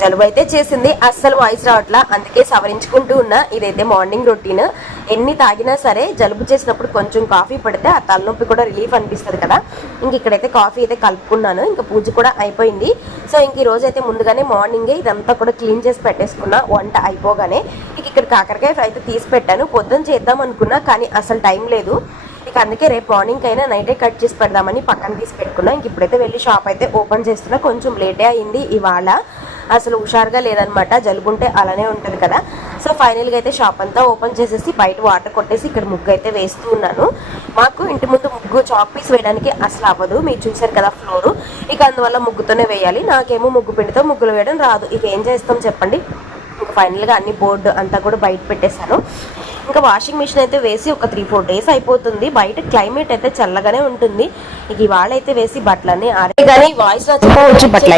జలుబు అయితే చేసింది అస్సలు వాయిస్ రావట్లా. అందుకే సవరించుకుంటూ ఉన్నా. ఇదైతే మార్నింగ్ రొటీన్ ఎన్ని తాగినా సరే జలుబు చేసినప్పుడు కొంచెం కాఫీ పడితే ఆ తలనొప్పి కూడా రిలీఫ్ అనిపిస్తుంది కదా. ఇంక ఇక్కడైతే కాఫీ అయితే కలుపుకున్నాను. ఇంకా పూజ కూడా అయిపోయింది. సో ఇంక ఈ రోజు అయితే ముందుగానే మార్నింగే ఇదంతా కూడా క్లీన్ చేసి పెట్టేసుకున్నా. వంట అయిపోగానే. ఇక ఇక్కడ కాకరకాయ ఫ్రై అయితే తీసి పెట్టాను. పొద్దున చేద్దాం అనుకున్నా కానీ అసలు టైం లేదు. ఇక అందుకే రేపు మార్నింగ్ అయినా నైటే కట్ చేసి పెడదామని పక్కన తీసి పెట్టుకున్నా. ఇంక ఇప్పుడైతే వెళ్ళి షాప్ అయితే ఓపెన్ చేస్తున్నా. కొంచెం లేటే అయింది ఇవాళ. అసలు హుషారుగా లేదనమాట జలుబుంటే అలానే ఉంటుంది కదా. సో ఫైనల్గా అయితే షాప్ అంతా ఓపెన్ చేసేసి బయట వాటర్ కొట్టేసి ఇక్కడ ముగ్గు అయితే వేస్తూ ఉన్నాను. మాకు ఇంటి ముందు ముగ్గు చాక్ పీస్ వేయడానికి అసలు అవ్వదు. మీరు చూసారు కదా ఫ్లోరు ఇక అందువల్ల ముగ్గుతోనే వేయాలి. నాకేమో ముగ్గు పిండితో ముగ్గులు వేయడం రాదు. ఇక ఏం చేస్తాం చెప్పండి? ఇంకా ఫైనల్గా అన్ని బోర్డు అంతా కూడా బయట పెట్టేశాను. ఇంకా వాషింగ్ మిషన్ అయితే వేసి ఒక త్రీ ఫోర్ డేస్ అయిపోతుంది. బయట క్లైమేట్ అయితే చల్లగానే ఉంటుంది. ఇక ఇవాళ అయితే వేసి బట్టలన్నీ ఆరే కానీ వాయిస్ నచ్చకపోవచ్చు బట్ లైక్